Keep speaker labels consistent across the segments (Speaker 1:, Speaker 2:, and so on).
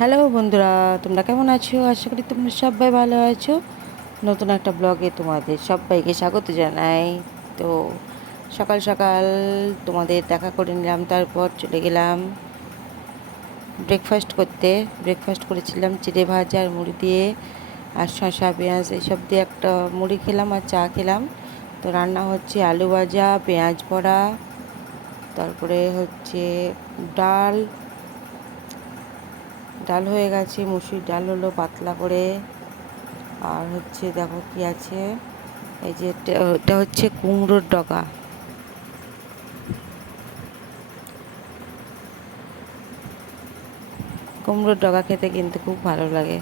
Speaker 1: Hello বন্ধুরা, তোমরা কেমন আছো? আশা করি তোমরা সবাই ভালো আছো। নতুন একটা ব্লগে তোমাদের সবাইকে স্বাগত জানাই। তো সকাল সকাল তোমাদের দেখা করে নিলাম, তারপর চলে গেলাম ব্রেকফাস্ট করতে। ব্রেকফাস্ট করেছিলাম চিড়ে ভাজা আর মুড়ি দিয়ে, আর শশা পেঁয়াজ এইসব দিয়ে একটা মুড়ি খেলাম আর চা খেলাম। তো রান্না হচ্ছে আলু ভাজা, পেঁয়াজ ভরা তারপরে হচ্ছে ডাল ডাল হয়ে গেছে, মুসুর ডাল হলো পাতলা করে। আর হচ্ছে দেখো কি আছে, এই যে এটা- হচ্ছে কুমড়োর ডগা। কুমড়োর ডগা খেতে কিন্তু খুব ভালো লাগে।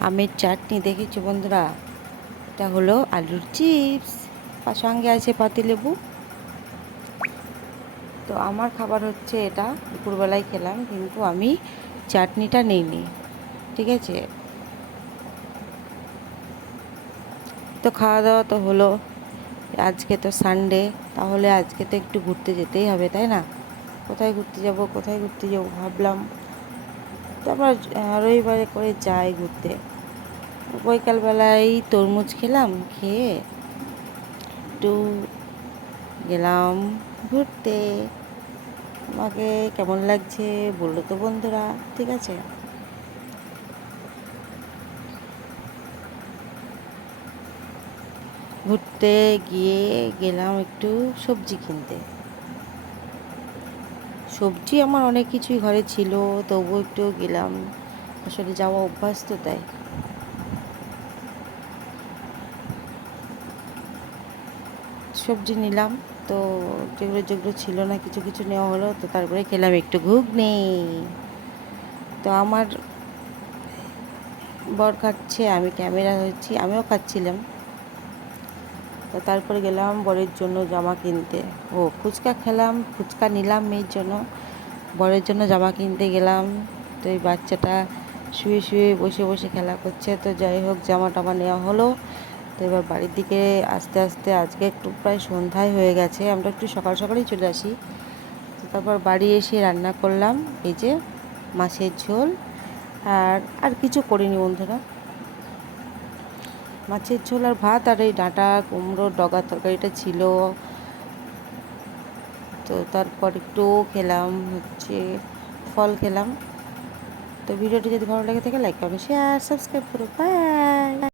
Speaker 1: আমের চাটনি দেখেছ বন্ধুরা? এটা হলো আলুর চিপস। সঙ্গে আছে পাতিলেবু। তো আমার খাবার হচ্ছে এটা, দুপুরবেলায় খেলাম, কিন্তু আমি চাটনিটা নিইনি, ঠিক আছে? তো খাওয়া দাওয়া তো হলো, আজকে তো সানডে তাহলে আজকে তো একটু ঘুরতে যেতেই হবে, তাই না? কোথায় ঘুরতে যাব, কোথায় ঘুরতে যাব ভাবলাম। তারপর রবিবারে করে যাই ঘুরতে। বৈকালবেলায় তরমুজ খেলাম, খেয়ে একটু গেলাম ঘুরতে। আমাকে কেমন লাগছে বলল তো বন্ধুরা, ঠিক আছে? ঘুরতে গিয়ে গেলাম একটু সবজি কিনতে। সবজি আমার অনেক কিছুই ঘরে ছিল, তবুও একটু গেলাম। আসলে যাওয়া অভ্যাস তো তাই। সবজি নিলাম। তো যেগুলো যেগুলো ছিল না, কিছু কিছু নেওয়া হলো, তো তারপরে খেলাম একটু ঘুগনি। তো আমার বর খাচ্ছে, আমি ক্যামেরা হচ্ছি আমিও খাচ্ছিলাম। তো তারপরে গেলাম বরের জন্য জামা কিনতে। ও, ফুচকা খেলাম, ফুচকা নিলাম মেয়ের জন্য। বরের জন্য জামা কিনতে গেলাম। তো এই বাচ্চাটা শুয়ে শুয়ে বসে বসে খেলা করছে। তো যাই হোক জামা টামা নেওয়া হলো। তো এবার বাড়ির দিকে আস্তে আস্তে আজকে একটু প্রায় সন্ধ্যায় হয়ে গেছে। আমরা একটু সকাল সকালেই চলে আসি। তারপর বাড়ি এসে রান্না করলাম, এই যে মাছের ঝোল। আর আর কিছু করিনি বন্ধুরা। মাছের ঝোল আর ভাত আর এই ডাঁটা, কুমড়ো, ডগা তরকারিটা ছিল। তো তারপর একটু খেলাম, হচ্ছে ফল খেলাম। তো ভিডিওটি যদি ভালো লাগে থাকে লাইক করবে শেয়ার সাবস্ক্রাইব করো। বাই